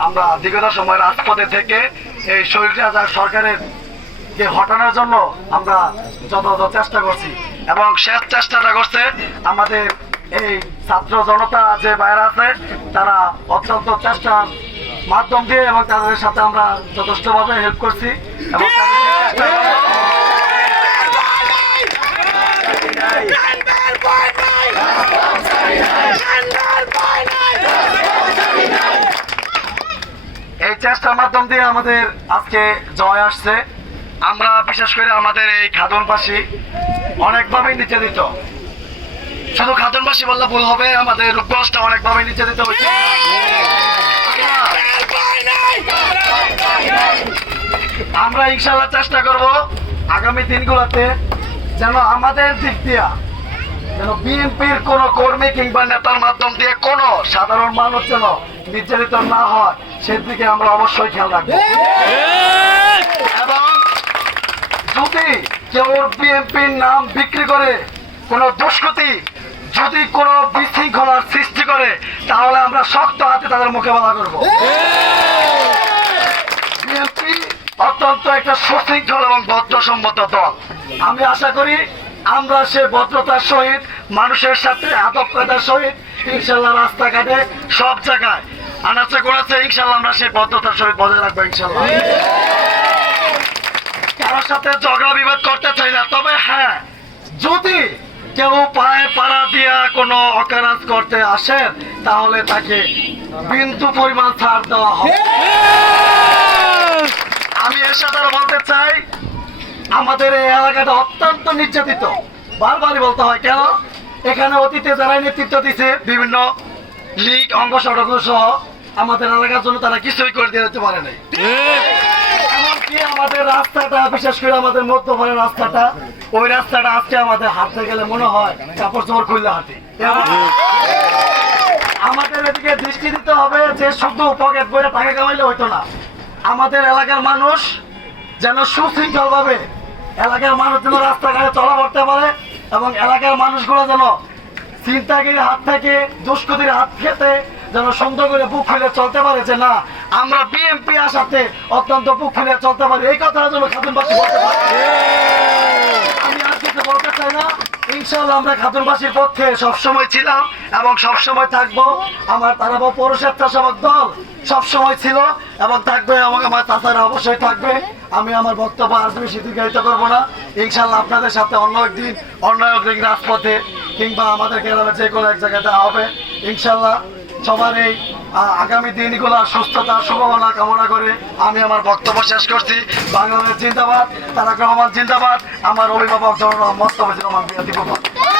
আমরা বিগত সময় রাজপথে থেকে এই শরীররাজার সরকারের কে হটানোর জন্য আমরা যথাযথ চেষ্টা করছি এবং শেষ চেষ্টাটা করছে আমাদের এই ছাত্র জনতা যে বাইরে আছে তারা অত্যন্ত চেষ্টার মাধ্যম দিয়ে এবং তাদের সাথে আমরা যথেষ্টভাবে হেল্প করছি এবং চেষ্টার মাধ্যম দিয়ে আমাদের আজকে জয় আসছে। আমরা বিশেষ করে আমাদের এই খাদনবাসী অনেকভাবেই নির্যাতিত। শুধু খাদনবাসী বললে ভুল হবে, আমাদের রূপগঞ্জটা অনেকভাবে নির্যাতিত হয়েছে। আমরা ইনশাল্লাহ চেষ্টা করব আগামী দিনগুলোতে যেন আমাদের দিক দিয়া যেন বিএনপির কোন কর্মী কিংবা নেতার মাধ্যম দিয়ে কোন সাধারণ মানুষ যেন নির্যাতিত না হয়, সেদিকে আমরা অবশ্যই খেয়াল রাখব। এবং যদি কেউ বিএনপির নাম বিক্রি করে, কোন দুষ্কৃতি যদি কোনো বিশৃঙ্খলার সৃষ্টি করে, তাহলে আমরা শক্ত হাতে তাদের মোকাবেলা করব। বিএনপি অত্যন্ত একটা সুশৃঙ্খল এবং ভদ্রসম্মত দল। আমি আশা করি আমরা সে ভদ্রতার সহিত, মানুষের সাথে আতঙ্কতার সহিত, ইনশাল্লাহ রাস্তাঘাটে সব জায়গায় আনাচে করেছে ইনশাল্লাহ আমরা সেই ভদ্রতার সহিত বজায় রাখব, ইনশাল্লাহ। কারোর সাথে ঝগড়া, বিবাদ করতে চাই না, তবে হ্যাঁ যদি কেউ পায়ে পাড়া দিয়া কোনো অকারাজ করতে আসেন তাহলে তাকে বিন্দু পরিমাণ ছাড় দেওয়া হবে। আমি এর সাথে বলতে চাই, আমাদের এই এলাকাটা অত্যন্ত নির্যাতিত। বারবারই বলতে হয়, কেন? এখানে অতীতে যারা নেতৃত্ব দিচ্ছে বিভিন্ন লীগ অঙ্গ সহ আমাদের এলাকার জন্য তারা কিছুই করে দিয়ে যেতে পারে নাই। আমাদের রাস্তাটা, বিশেষ করে আমাদের মধ্যমানের রাস্তাটা, ওই রাস্তাটা আজকে আমাদের হাঁটতে গেলে মনে হয় কাপড় চোপড় খুললে হাঁটি। আমাদের এদিকে দৃষ্টি দিতে হবে যে শুধু পকেট বইয়ে টাকা কামাইলে হইতো না। আমাদের এলাকার মানুষ যেন সুশৃঙ্খল ভাবে এলাকার মানুষ যেন রাস্তাঘাটে চলা করতে পারে এবং এলাকার মানুষগুলো যেন চিন্তাগিরির হাত থেকে, দুষ্কৃতির হাত খেতে যেন সুন্দর করে বুক খুলে চলতে পারে যে না, আমরা বিএমপি আসাতে অত্যন্ত বুক খুলে চলতে পারি। এই কথাটা যেন খাতুনবাসী বলতে পারে। আমি আর কিছু বলতে চাই না। ইনশাল্লাহ আমরা খাতুনবাসীর পক্ষে সবসময় ছিলাম এবং সবসময় থাকব। আমার তারাবো পৌর স্বেচ্ছাসেবক দল সবসময় ছিল এবং থাকবে এবং আমার তাছাড়া অবশ্যই থাকবে। আমি আমার বক্তব্য আর বেশি দীর্ঘায়িত করব না। ইনশাল্লাহ আপনাদের সাথে অন্য একদিন অন্য একদিন রাজপথে কিংবা আমাদের গ্রামে যে কোনো এক জায়গাতে হবে। ইনশাল্লাহ সবার এই আগামী দিনগুলো সুস্থতা, শুভকামনা কামনা করে আমি আমার বক্তব্য শেষ করছি। বাংলাদেশ জিন্দাবাদ, তারাক রহমান জিন্দাবাদ, আমার অভিভাবক মোস্তফিজুর রহমান বিয়াতি